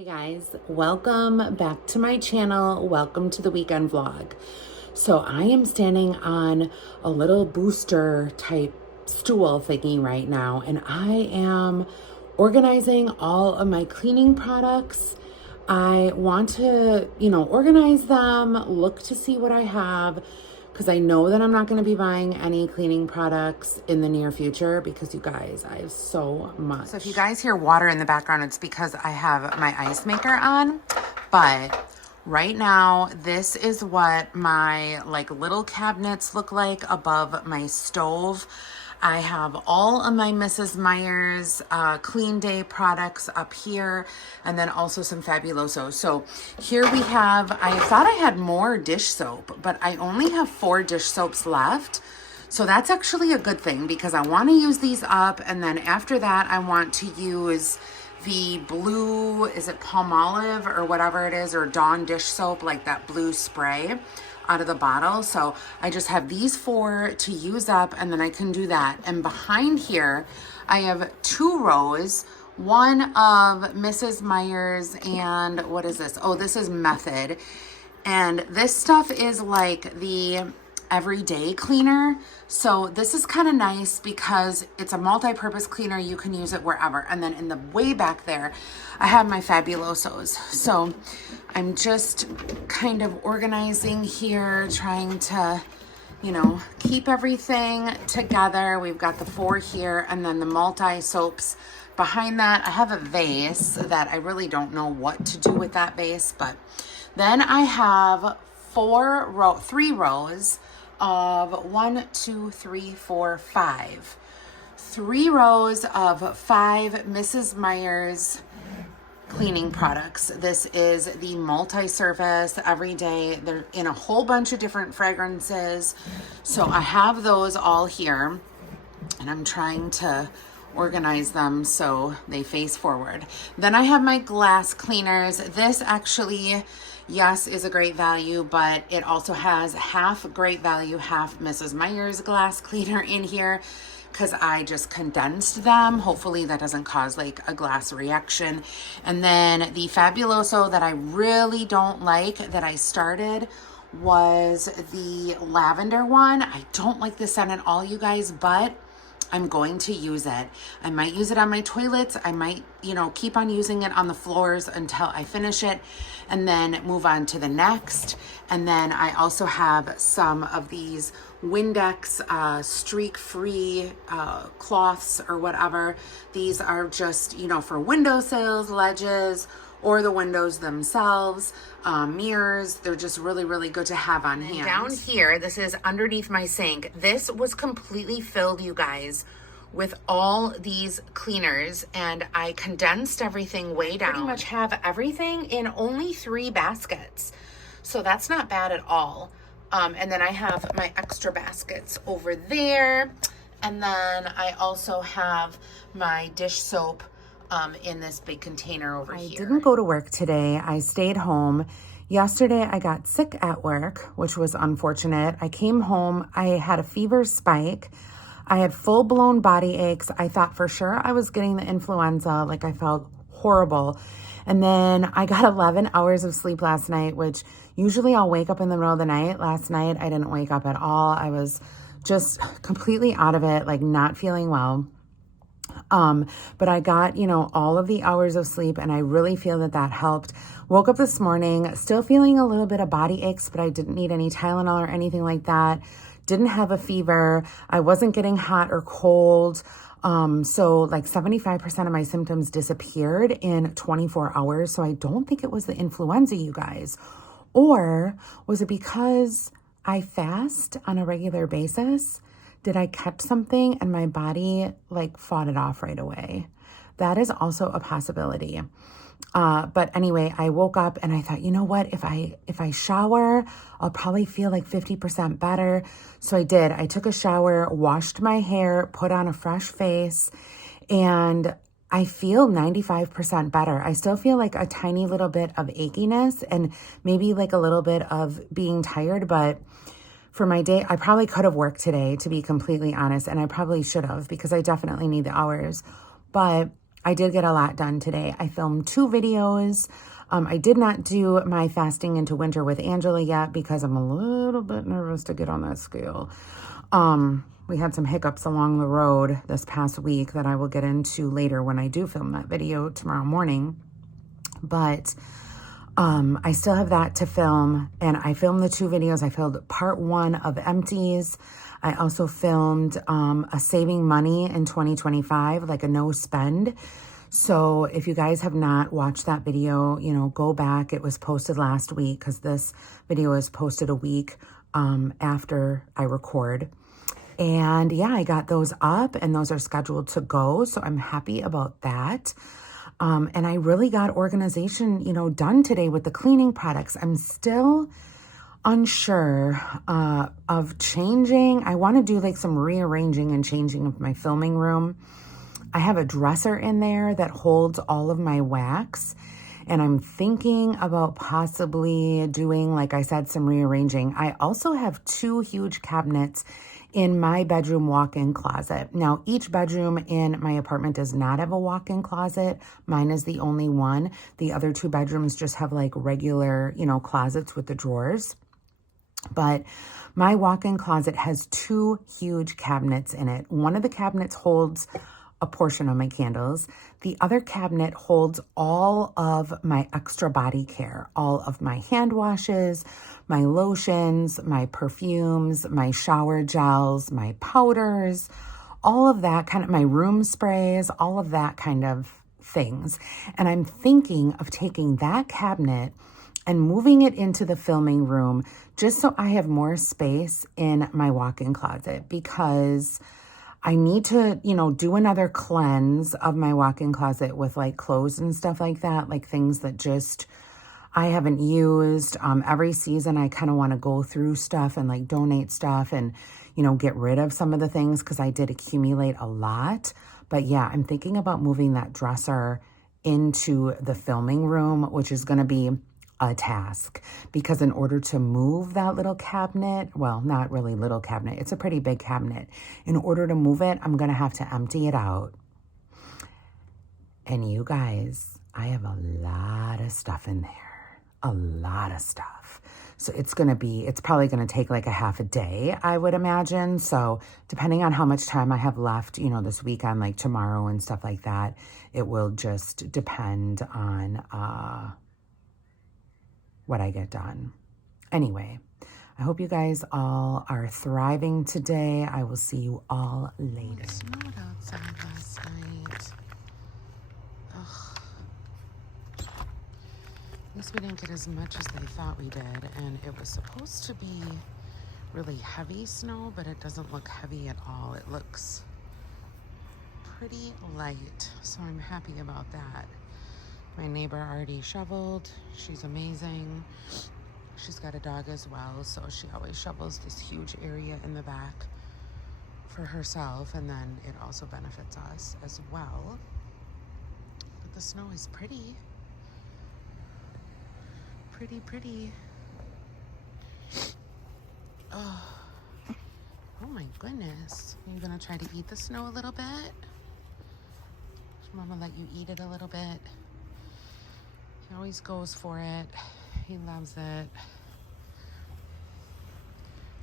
Hey guys, welcome back to my channel. Welcome to the weekend vlog. So I am standing on a little booster type stool thingy right now, and I am organizing all of my cleaning products. I want to, organize them, look to see what I have, because I know that I'm not going to be buying any cleaning products in the near future because you guys, I have so much. So if you guys hear water in the background, it's because I have my ice maker on. But right now, this is what my little cabinets look like above my stove. I have all of my Mrs. Meyer's Clean Day products up here, and then also some Fabuloso. So here we have, I thought I had more dish soap, but I only have 4 dish soaps left. So that's actually a good thing because I want to use these up, and then after that I want to use the blue, is it Palmolive or whatever it is, or Dawn dish soap, like that blue spray out of the bottle. So I just have these 4 to use up, and then I can do that. And behind here I have 2 rows, one of Mrs. Meyer's, and what is this? Oh, this is Method. And this stuff is like the everyday cleaner. So this is kind of nice because it's a multi-purpose cleaner. You can use it wherever. And then in the way back there, I have my Fabulosos. So I'm just kind of organizing here, trying to, keep everything together. We've got the 4 here, and then the multi-soaps behind that. I have a vase that I really don't know what to do with that vase, but then I have 3 rows of 1, 2, 3, 4, 5. 3 rows of 5 Mrs. Meyer's cleaning products. This is the multi-surface everyday. They're in a whole bunch of different fragrances. So I have those all here, and I'm trying to organize them so they face forward. Then I have my glass cleaners. This actually, yes, is a great value, but it also has half great value, half Mrs. Meyer's glass cleaner in here because I just condensed them. Hopefully that doesn't cause a glass reaction. And then the Fabuloso that I really don't like that I started was the lavender one. I don't like the scent at all, you guys, but I'm going to use it. I might use it on my toilets. I might, keep on using it on the floors until I finish it and then move on to the next. And then I also have some of these Windex streak-free cloths or whatever. These are just, for windowsills, ledges, or the windows themselves, mirrors. They're just really, really good to have on hand. Down here, this is underneath my sink. This was completely filled, you guys, with all these cleaners, and I condensed everything way down. Pretty much have everything in only 3 baskets. So that's not bad at all. And then I have my extra baskets over there. And then I also have my dish soap in this big container over here. I didn't go to work today. I stayed home. Yesterday, I got sick at work, which was unfortunate. I came home. I had a fever spike. I had full-blown body aches. I thought for sure I was getting the influenza. I felt horrible. And then I got 11 hours of sleep last night, which usually I'll wake up in the middle of the night. Last night, I didn't wake up at all. I was just completely out of it, not feeling well. But I got, all of the hours of sleep, and I really feel that helped. Woke up this morning, still feeling a little bit of body aches, but I didn't need any Tylenol or anything like that. Didn't have a fever. I wasn't getting hot or cold. So 75% of my symptoms disappeared in 24 hours. So I don't think it was the influenza, you guys. Or was it because I fast on a regular basis? Did I catch something and my body fought it off right away? That is also a possibility. But anyway, I woke up and I thought, you know what? If I shower, I'll probably feel 50% better. So I did. I took a shower, washed my hair, put on a fresh face, and I feel 95% better. I still feel a tiny little bit of achiness and maybe a little bit of being tired, but for my day, I probably could have worked today, to be completely honest, and I probably should have because I definitely need the hours. But I did get a lot done today. I filmed 2 videos. I did not do my fasting into winter with Angela yet because I'm a little bit nervous to get on that scale. We had some hiccups along the road this past week that I will get into later when I do film that video tomorrow morning. But I still have that to film, and I filmed the 2 videos. I filmed part 1 of empties. I also filmed a saving money in 2025, like a no spend. So if you guys have not watched that video, you know, go back. It was posted last week because this video is posted a week after I record. And yeah, I got those up and those are scheduled to go. So I'm happy about that. And I really got organization, you know, done today with the cleaning products. I'm still unsure of changing. I want to do like some rearranging and changing of my filming room. I have a dresser in there that holds all of my wax, and I'm thinking about possibly doing, like I said, some rearranging. I also have 2 huge cabinets in my bedroom walk-in closet. Now, each bedroom in my apartment does not have a walk-in closet. Mine is the only one. The other 2 bedrooms just have like regular, you know, closets with the drawers. But my walk-in closet has 2 huge cabinets in it. One of the cabinets holds a portion of my candles. The other cabinet holds all of my extra body care, all of my hand washes, my lotions, my perfumes, my shower gels, my powders, all of that kind of, my room sprays, all of that kind of things. And I'm thinking of taking that cabinet and moving it into the filming room just so I have more space in my walk-in closet, because I need to, you know, do another cleanse of my walk-in closet with like clothes and stuff like that, like things that just I haven't used. Every season I kind of want to go through stuff and like donate stuff and, you know, get rid of some of the things because I did accumulate a lot. But yeah, I'm thinking about moving that dresser into the filming room, which is going to be a task, because in order to move that little cabinet, well, not really little cabinet, it's a pretty big cabinet. In order to move it, I'm going to have to empty it out. And you guys, I have a lot of stuff in there, a lot of stuff. So it's probably going to take like a half a day, I would imagine. So depending on how much time I have left, you know, this weekend, like tomorrow and stuff like that, it will just depend on, what I get done. Anyway, I hope you guys all are thriving today. I will see you all later. It snowed outside last night. Ugh. At least we didn't get as much as they thought we did, and it was supposed to be really heavy snow, but it doesn't look heavy at all. It looks pretty light, so I'm happy about that. My neighbor already shoveled. She's amazing. She's got a dog as well, so she always shovels this huge area in the back for herself, and then it also benefits us as well. But the snow is pretty. Pretty. Oh my goodness. Are you gonna try to eat the snow a little bit? Does Mama let you eat it a little bit? He always goes for it. He loves it.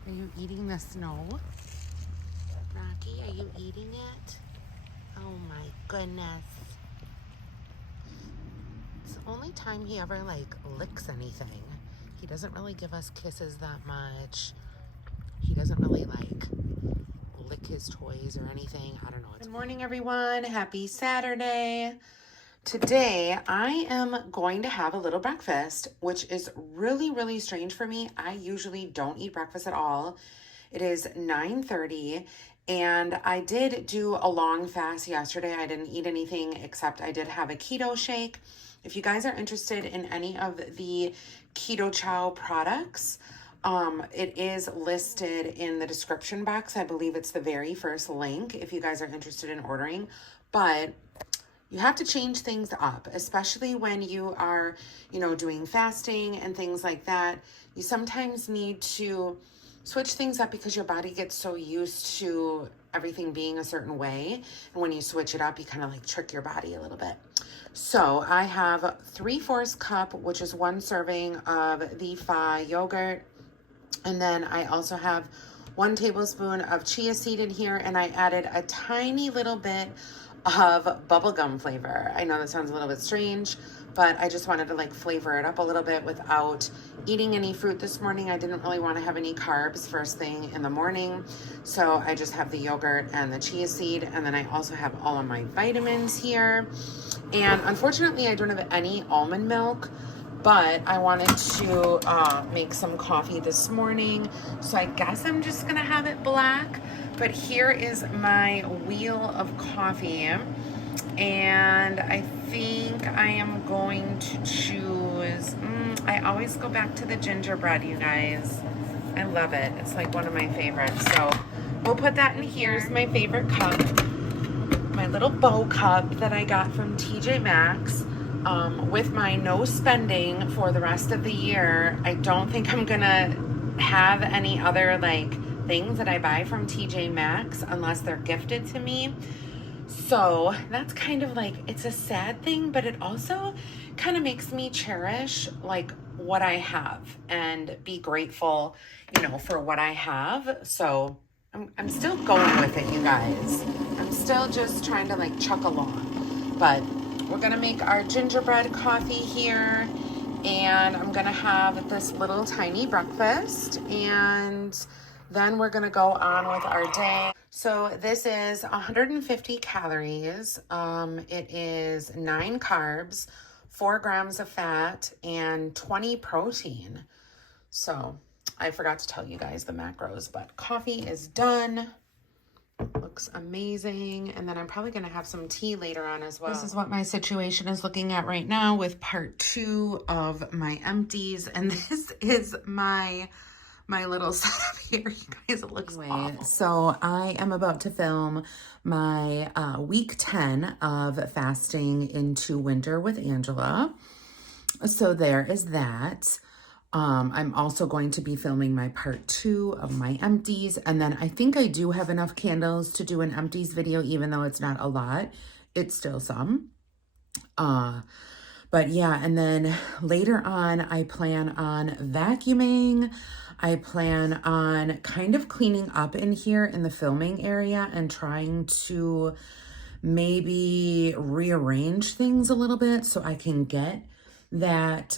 Are you eating the snow? Rocky, are you eating it? Oh my goodness. It's the only time he ever like licks anything. He doesn't really give us kisses that much. He doesn't really like lick his toys or anything. I don't know. Good morning, everyone. Happy Saturday. Today, I am going to have a little breakfast, which is really, really strange for me. I usually don't eat breakfast at all. It is 9:30, and I did do a long fast yesterday. I didn't eat anything except I did have a keto shake. If you guys are interested in any of the keto CHOW products, it is listed in the description box. I believe it's the very first link if you guys are interested in ordering. But you have to change things up, especially when you are, you know, doing fasting and things like that. You sometimes need to switch things up because your body gets so used to everything being a certain way. And when you switch it up, you kind of like trick your body a little bit. So I have 3/4 cup, which is 1 serving of the Fa yogurt. And then I also have 1 tablespoon of chia seed in here, and I added a tiny little bit of bubblegum flavor. I know that sounds a little bit strange, but I just wanted to like flavor it up a little bit without eating any fruit this morning. I didn't really want to have any carbs first thing in the morning. So I just have the yogurt and the chia seed, and then I also have all of my vitamins here. And unfortunately, I don't have any almond milk, but I wanted to make some coffee this morning. So I guess I'm just gonna have it black. But here is my wheel of coffee. And I think I am going to choose, I always go back to the gingerbread, you guys. I love it. It's like one of my favorites. So we'll put that in here. Here's my favorite cup, my little bow cup that I got from TJ Maxx. With my no spending for the rest of the year, I don't think I'm gonna have any other like things that I buy from TJ Maxx unless they're gifted to me. So that's kind of like, it's a sad thing, but it also kind of makes me cherish like what I have and be grateful, you know, for what I have. So I'm still going with it, you guys. I'm still just trying to like chuck along, but we're gonna make our gingerbread coffee here, and I'm gonna have this little tiny breakfast, and then we're gonna go on with our day. So this is 150 calories. It is 9 carbs, 4 grams of fat, and 20 protein. So I forgot to tell you guys the macros, but coffee is done. Looks amazing. And then I'm probably going to have some tea later on as well. This is what my situation is looking at right now with part 2 of my empties. And this is my little setup here. You guys, it looks awful. So I am about to film my week 10 of fasting into winter with Angela. So there is that. I'm also going to be filming my part 2 of my empties. And then I think I do have enough candles to do an empties video, even though it's not a lot. It's still some. But yeah, and then later on, I plan on vacuuming. I plan on kind of cleaning up in here in the filming area and trying to maybe rearrange things a little bit so I can get that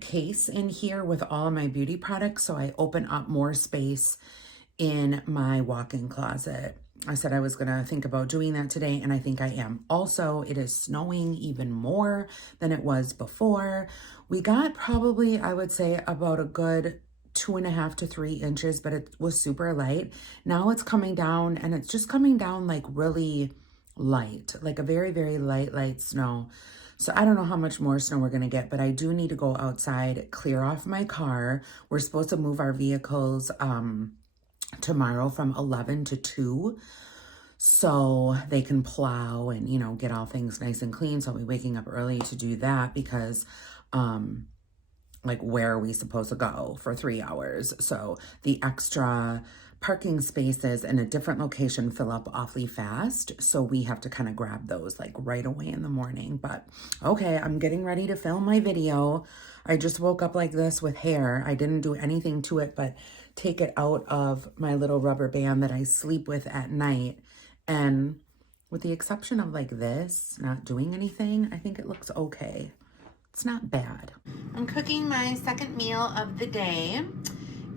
case in here with all of my beauty products, so I open up more space in my walk-in closet. I said I was gonna think about doing that today, and I think I am. Also, it is snowing even more than it was before. We got probably, I would say, about a good 2.5 to 3 inches, but it was super light. Now it's coming down, and it's just coming down like really light, like a very, very light snow. So I don't know how much more snow we're going to get, but I do need to go outside, clear off my car. We're supposed to move our vehicles tomorrow from 11 to 2 so they can plow and, you know, get all things nice and clean. So I'll be waking up early to do that because like, where are we supposed to go for 3 hours? So the extra parking spaces in a different location fill up awfully fast. So we have to kind of grab those like right away in the morning. But okay, I'm getting ready to film my video. I just woke up like this with hair. I didn't do anything to it, but take it out of my little rubber band that I sleep with at night. And with the exception of like this, not doing anything, I think it looks okay. It's not bad. I'm cooking my second meal of the day,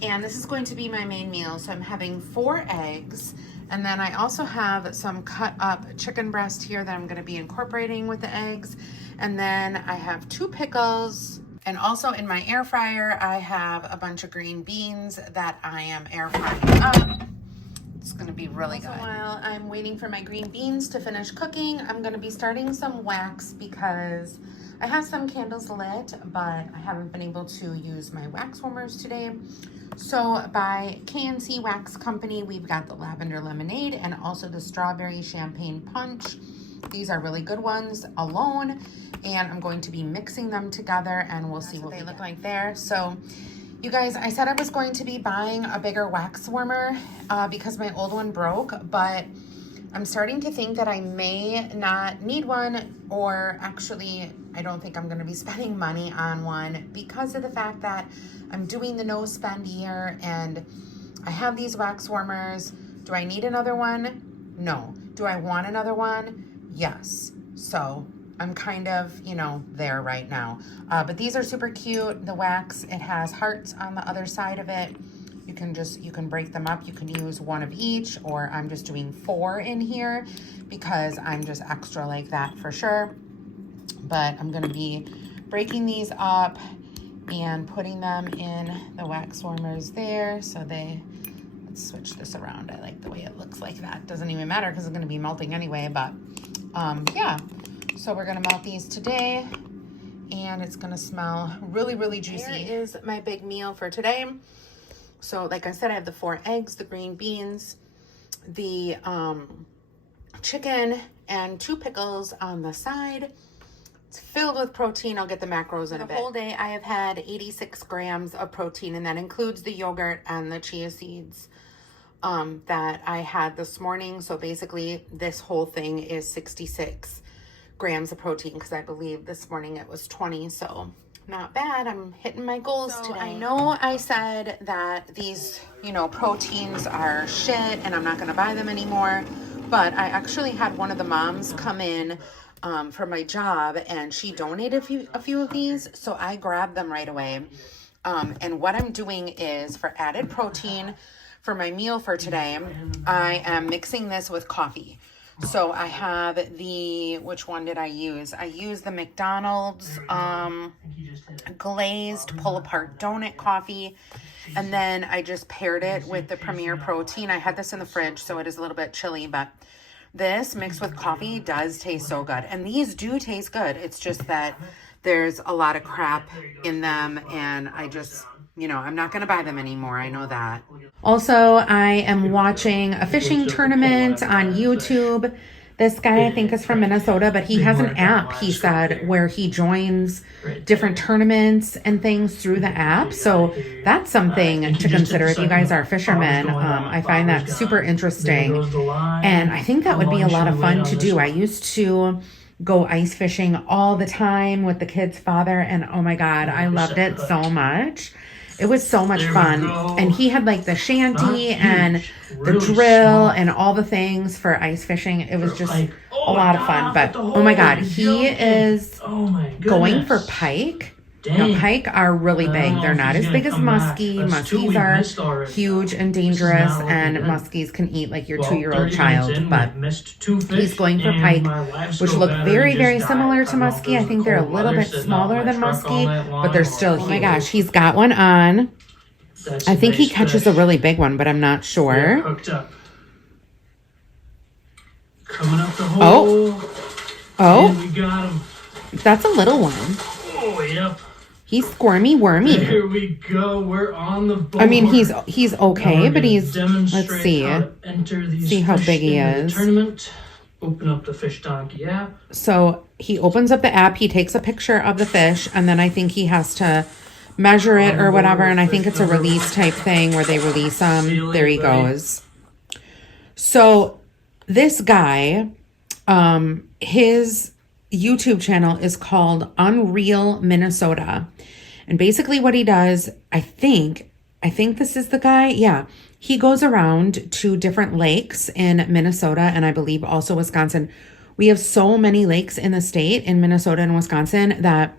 and this is going to be my main meal. So I'm having 4 eggs, and then I also have some cut up chicken breast here that I'm going to be incorporating with the eggs. And then I have 2 pickles, and also in my air fryer, I have a bunch of green beans that I am air frying up. It's going to be really good. While I'm waiting for my green beans to finish cooking, I'm going to be starting some wax because I have some candles lit, but I haven't been able to use my wax warmers today. So by K&C Wax Company, we've got the lavender lemonade and also the strawberry champagne punch. These are really good ones alone, and I'm going to be mixing them together, and we'll see what they look like there. So You guys, I said I was going to be buying a bigger wax warmer because my old one broke, but I'm starting to think that I may not need one, or actually, I don't think I'm going to be spending money on one because of the fact that I'm doing the no spend year and I have these wax warmers. Do I need another one? No. Do I want another one? Yes. So I'm kind of, you know, there right now. But these are super cute. The wax, it has hearts on the other side of it. You can break them up. You can use one of each, or I'm just doing 4 in here because I'm just extra like that for sure. But I'm gonna be breaking these up and putting them in the wax warmers there. So let's switch this around. I like the way it looks like that. Doesn't even matter because it's gonna be melting anyway, but yeah. So we're gonna melt these today and it's gonna smell really, really juicy. Here is my big meal for today. So like I said, I have the 4 eggs, the green beans, the chicken, and 2 pickles on the side. It's filled with protein. I'll get the macros in a bit. The whole day I have had 86 grams of protein, and that includes the yogurt and the chia seeds that I had this morning. So basically this whole thing is 66 grams of protein because I believe this morning it was 20. So not bad. I'm hitting my goals today. I know I said that these, you know, proteins are shit and I'm not going to buy them anymore, but I actually had one of the moms come in for my job and she donated a few of these, so I grabbed them right away. And what I'm doing is, for added protein for my meal for today, I am mixing this with coffee. So I have which one did I use? I used the McDonald's glazed pull-apart donut coffee, and then I just paired it with the Premier Protein. I had this in the fridge, so it is a little bit chilly, but this mixed with coffee does taste so good. And these do taste good. It's just that there's a lot of crap in them, and I just, you know, I'm not going to buy them anymore. I know that. Also, I am watching a fishing tournament on YouTube. This guy, I think, is from Minnesota, but he has an app, he said, where he joins different tournaments and things through the app. So that's something to consider if you guys are fishermen. I find that super interesting. And I think that would be a lot of fun to do. I used to go ice fishing all the time with the kid's father, and oh my God, I loved it so much. It was so much fun. And he had like the shanty and the drill and all the things for ice fishing. It was just a lot of fun. But oh my God, he is going for pike. Now, pike are really big. They're not as big as muskie. Muskies are huge and dangerous, and muskies can eat like your 2-year-old child. But he's going for pike, which look very, very similar to muskie. I think they're a little bit smaller than muskie, but they're still huge. Oh my gosh, he's got one on. I think he catches a really big one, but I'm not sure. Coming up the hole. Oh, we got him. That's a little one. Oh, yep. He's squirmy, wormy. There we go. We're on the board. I mean, he's okay, but he's, let's see. See how big he is. Tournament. Open up the Fish Donkey app. So he opens up the app, he takes a picture of the fish, and then I think he has to measure it or whatever, and I think it's a release type thing where they release them. There he goes. So this guy, his YouTube channel is called Unreal Minnesota. And basically what he does, I think this is the guy. Yeah. He goes around to different lakes in Minnesota and I believe also Wisconsin. We have so many lakes in the state in Minnesota and Wisconsin that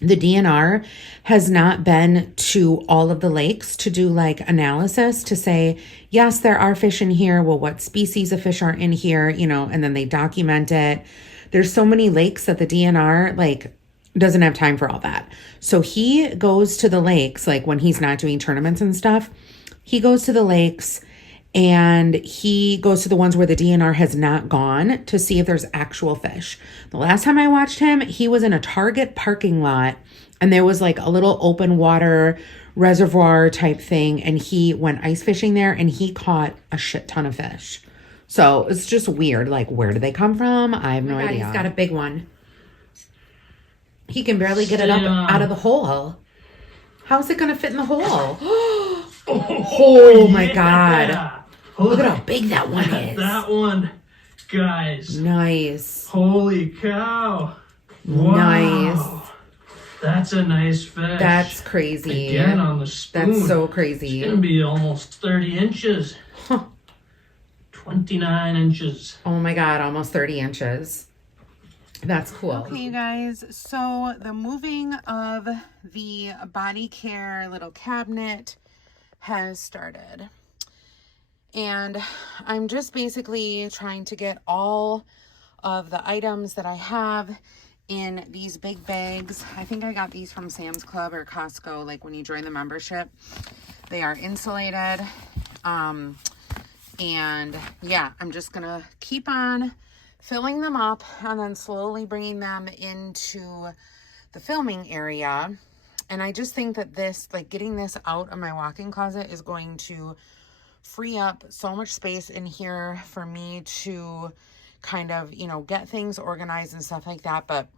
the DNR has not been to all of the lakes to do like analysis to say, yes, there are fish in here. Well, what species of fish are in here, you know, and then they document it. There's so many lakes that the DNR like doesn't have time for all that. So he goes to the lakes, like when he's not doing tournaments and stuff, he goes to the lakes and he goes to the ones where the DNR has not gone to see if there's actual fish. The last time I watched him, he was in a Target parking lot and there was like a little open water reservoir type thing. And he went ice fishing there and he caught a shit ton of fish. So it's just weird. Like, where do they come from? I have no idea. He's got a big one. He can barely get it up out of the hole. How's it going to fit in the hole? Oh my yeah. God. Look at how big that one is. That one, guys. Nice. Holy cow. Nice. Wow. That's a nice fish. That's crazy. Again on the spoon. That's so crazy. It's going to be almost 30 inches. Huh. 29 inches. Oh my God, almost 30 inches. That's cool. Okay, you guys, so the moving of the body care little cabinet has started. And I'm just basically trying to get all of the items that I have in these big bags. I think I got these from Sam's Club or Costco, like when you join the membership. They are insulated. And yeah, I'm just gonna keep on filling them up and then slowly bringing them into the filming area. And I just think that this, like getting this out of my walk-in closet is going to free up so much space in here for me to kind of, you know, get things organized and stuff like that. But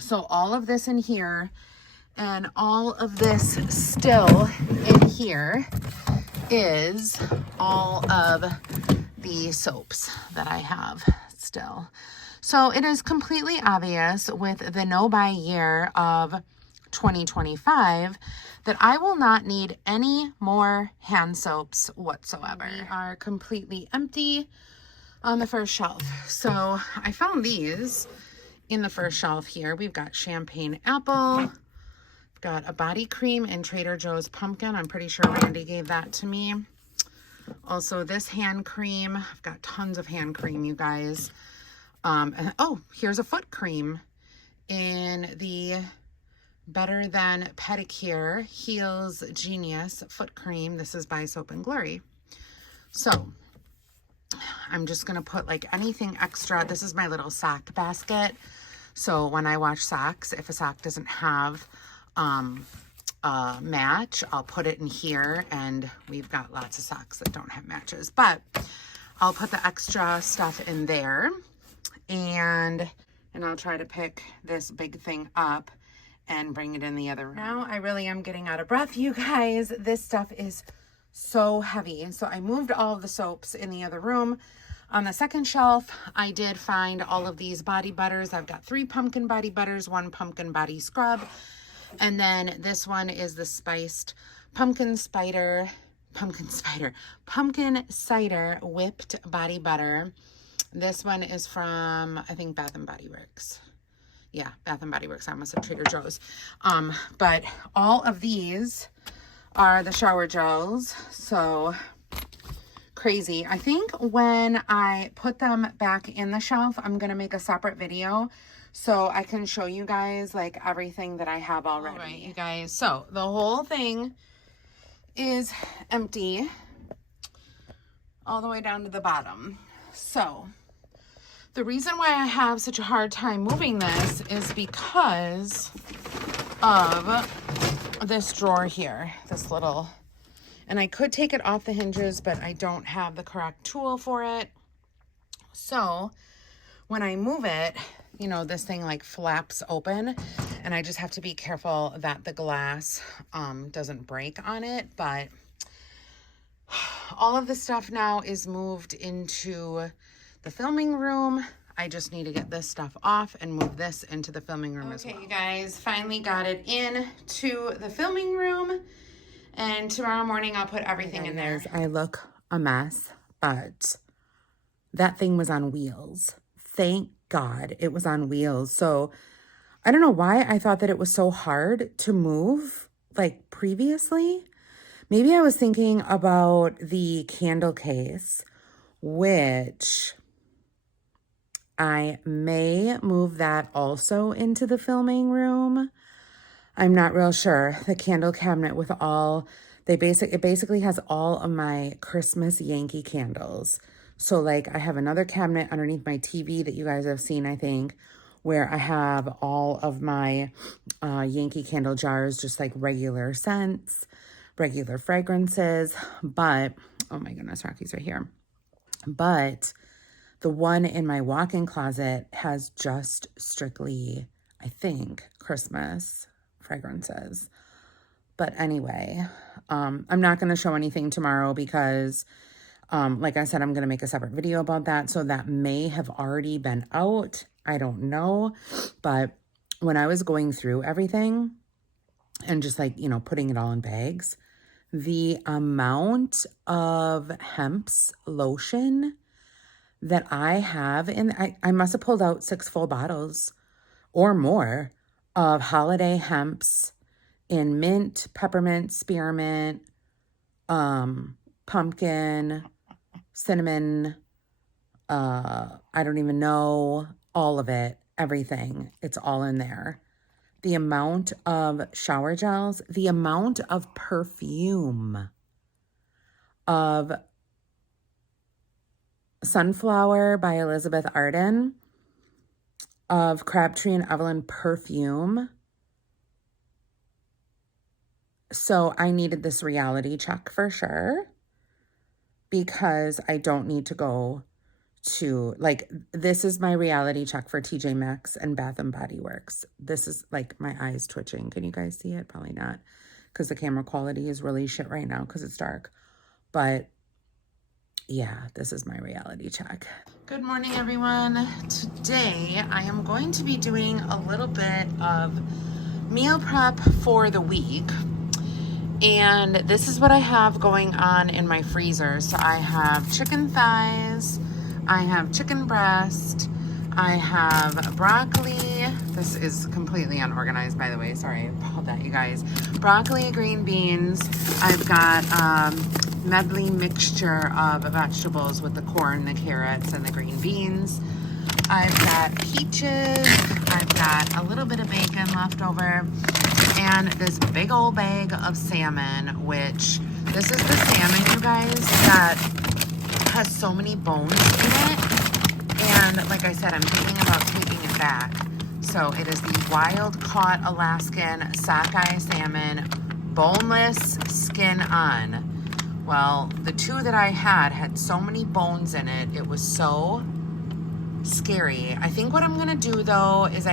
so all of this in here and all of this still in here is all of the soaps that I have still. So it is completely obvious with the no buy year of 2025 that I will not need any more hand soaps whatsoever. They are completely empty on the first shelf. So I found these in the first shelf here. We've got champagne apple. We've got a body cream in Trader Joe's pumpkin. I'm pretty sure Randy gave that to me. Also this hand cream. I've got tons of hand cream, you guys. And, oh, here's a foot cream in the Better Than Pedicure Heels Genius foot cream. This is by Soap and Glory. So I'm just going to put like anything extra. This is my little sock basket. So when I wash socks, if a sock doesn't have a match, I'll put it in here, and we've got lots of socks that don't have matches, but I'll put the extra stuff in there, and I'll try to pick this big thing up and bring it in the other room. Now I really am getting out of breath, you guys. This stuff is so heavy. And so I moved all of the soaps in the other room. On the second shelf, I did find all of these body butters. I've got 3 pumpkin body butters, 1 pumpkin body scrub. And then this one is the spiced pumpkin cider whipped body butter. This one is from, I think, Bath and Body Works. Yeah, Bath and Body Works. I almost said Trader Joe's. But all of these are the shower gels. So crazy. I think when I put them back in the shelf, I'm going to make a separate video so I can show you guys like everything that I have already. All right, you guys. So the whole thing is empty all the way down to the bottom. So the reason why I have such a hard time moving this is because of this drawer here, this little, and I could take it off the hinges, but I don't have the correct tool for it. So when I move it, you know, this thing like flaps open, and I just have to be careful that the glass doesn't break on it. But all of the stuff now is moved into the filming room. I just need to get this stuff off and move this into the filming room as well. Okay, you guys, finally got it in to the filming room, and tomorrow morning I'll put everything in there. I look a mess, but that thing was on wheels. Thank God it was on wheels. So I don't know why I thought that it was so hard to move like previously. Maybe I was thinking about the candle case, which I may move that also into the filming room. I'm not real sure. The candle cabinet with all, it basically has all of my Christmas Yankee candles. So like I have another cabinet underneath my TV that you guys have seen, I think, where I have all of my Yankee candle jars, just like regular scents, regular fragrances. But, oh my goodness, Rocky's right here. But the one in my walk-in closet has just strictly, I think, Christmas fragrances. But anyway, I'm not going to show anything tomorrow because, like I said, I'm going to make a separate video about that. So that may have already been out. I don't know. But when I was going through everything and just like, putting it all in bags, the amount of Hemp's lotion that I have, and I must have pulled out 6 full bottles or more of Holiday Hemp's in mint, peppermint, spearmint, pumpkin, cinnamon, I don't even know, all of it, everything. It's all in there. The amount of shower gels, the amount of perfume, of Sunflower by Elizabeth Arden, of Crabtree and Evelyn perfume. So I needed this reality check for sure, because I don't need to go to, like, this is my reality check for TJ Maxx and Bath and Body Works. This is like my eyes twitching. Can you guys see it? Probably not, because the camera quality is really shit right now because it's dark. But yeah, this is my reality check. Good morning, everyone. Today I am going to be doing a little bit of meal prep for the week. And this is what I have going on in my freezer. So I have chicken thighs, I have chicken breast, I have broccoli. This is completely unorganized, by the way. Sorry about that, you guys. Broccoli, green beans. I've got medley mixture of vegetables with the corn, the carrots, and the green beans. I've got peaches. I've got a little bit of bacon left over. And this big old bag of salmon, which this is the salmon, you guys, that has so many bones in it. And like I said, I'm thinking about taking it back. So it is the wild caught Alaskan sockeye salmon, boneless, skin on. Well, the 2 that I had so many bones in it. It was so scary. I think what I'm gonna do though is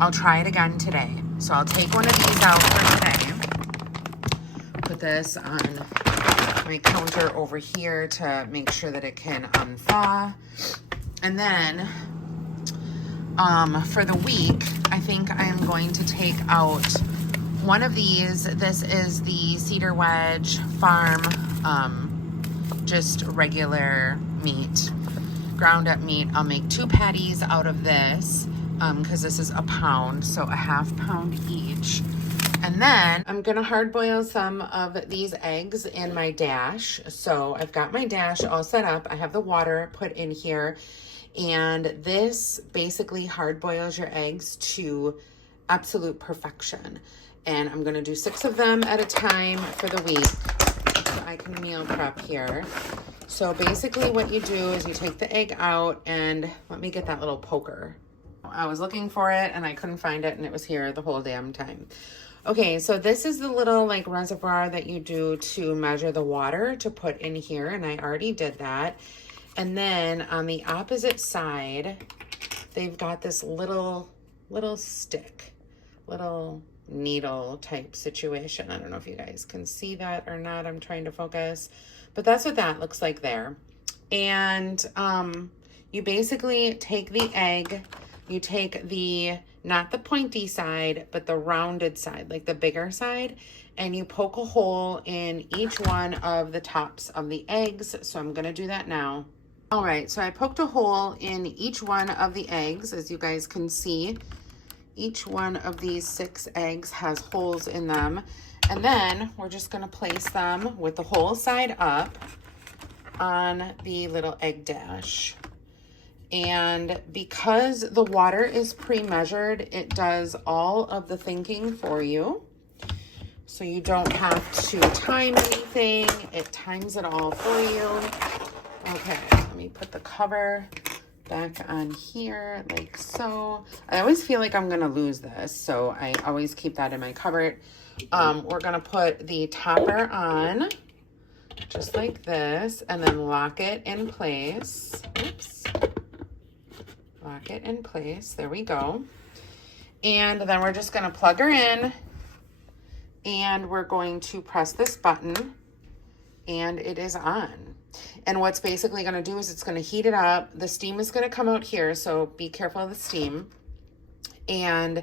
I'll try it again today. So I'll take one of these out for today. Put this on my counter over here to make sure that it can unthaw. And then for the week, I think I am going to take out one of these. This is the Cedar Wedge Farm, just regular meat, ground up meat. I'll make 2 patties out of this. Because this is a pound, so a ½ pound each. And then I'm gonna hard boil some of these eggs in my dash. So I've got my dash all set up. I have the water put in here, and this basically hard boils your eggs to absolute perfection. And I'm gonna do 6 of them at a time for the week, so I can meal prep here. So basically what you do is you take the egg out, and let me get that little poker. I was looking for it and I couldn't find it, and it was here the whole damn time. Okay, so this is the little like reservoir that you do to measure the water to put in here, and I already did that. And then on the opposite side, they've got this little stick, little needle type situation. I don't know if you guys can see that or not. I'm trying to focus, but that's what that looks like there. And you basically take the egg. You take not the pointy side, but the rounded side, like the bigger side, and you poke a hole in each one of the tops of the eggs. So I'm gonna do that now. All right, so I poked a hole in each one of the eggs. As you guys can see, each one of these 6 eggs has holes in them. And then we're just gonna place them with the whole side up on the little egg dash. And because the water is pre-measured, it does all of the thinking for you. So you don't have to time anything. It times it all for you. Okay, let me put the cover back on here like so. I always feel like I'm gonna lose this, so I always keep that in my cupboard. We're gonna put the topper on just like this, and then lock it in place. Oops. Lock it in place. There we go. And then we're just gonna plug her in and we're going to press this button and it is on. And what's basically gonna do is it's gonna heat it up. The steam is gonna come out here, so be careful of the steam. And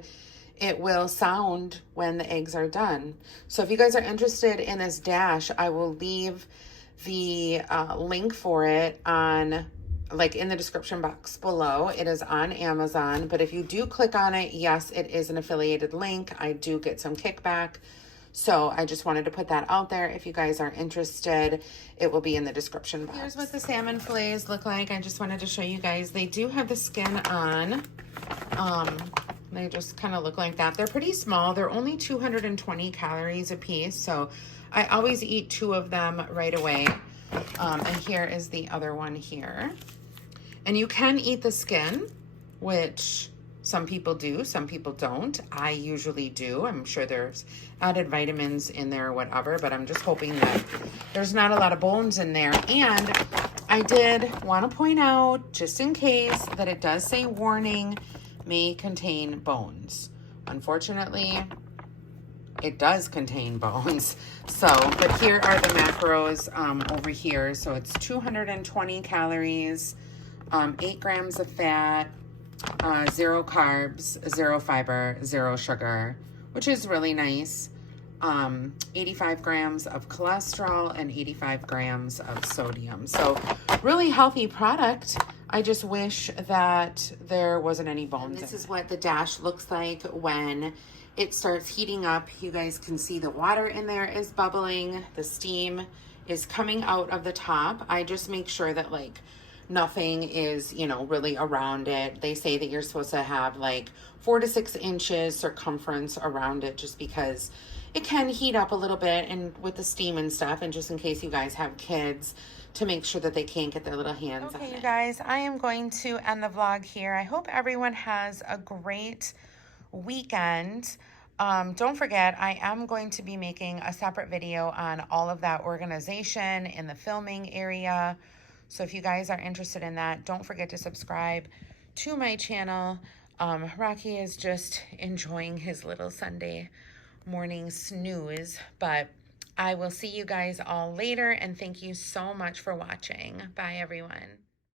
it will sound when the eggs are done. So if you guys are interested in this dash, I will leave the link for it on, like, in the description box below. It is on Amazon, but if you do click on it, yes, it is an affiliated link. I do get some kickback. So I just wanted to put that out there. If you guys are interested, it will be in the description box. Here's what the salmon fillets look like. I just wanted to show you guys. They do have the skin on. They just kind of look like that. They're pretty small. They're only 220 calories a piece. So I always eat 2 of them right away. And here is the other one here. And you can eat the skin, which some people do, some people don't. I usually do. I'm sure there's added vitamins in there or whatever, but I'm just hoping that there's not a lot of bones in there. And I did want to point out, just in case, that it does say warning, may contain bones. Unfortunately, it does contain bones. So, but here are the macros over here. So it's 220 calories, 8 grams of fat, 0 carbs, 0 fiber, 0 sugar, which is really nice. 85 grams of cholesterol and 85 grams of sodium. So really healthy product. I just wish that there wasn't any bones. And this is what the dash looks like when it starts heating up. You guys can see the water in there is bubbling. The steam is coming out of the top. I just make sure that, like, nothing is, you know, really around it. They say that you're supposed to have like 4 to 6 inches circumference around it, just because it can heat up a little bit, and with the steam and stuff, and just in case you guys have kids, to make sure that they can't get their little hands on it. Okay, you guys, I am going to end the vlog here. I hope everyone has a great weekend. Don't forget, I am going to be making a separate video on all of that organization in the filming area. So if you guys are interested in that, don't forget to subscribe to my channel. Rocky is just enjoying his little Sunday morning snooze, but I will see you guys all later, and thank you so much for watching. Bye, everyone.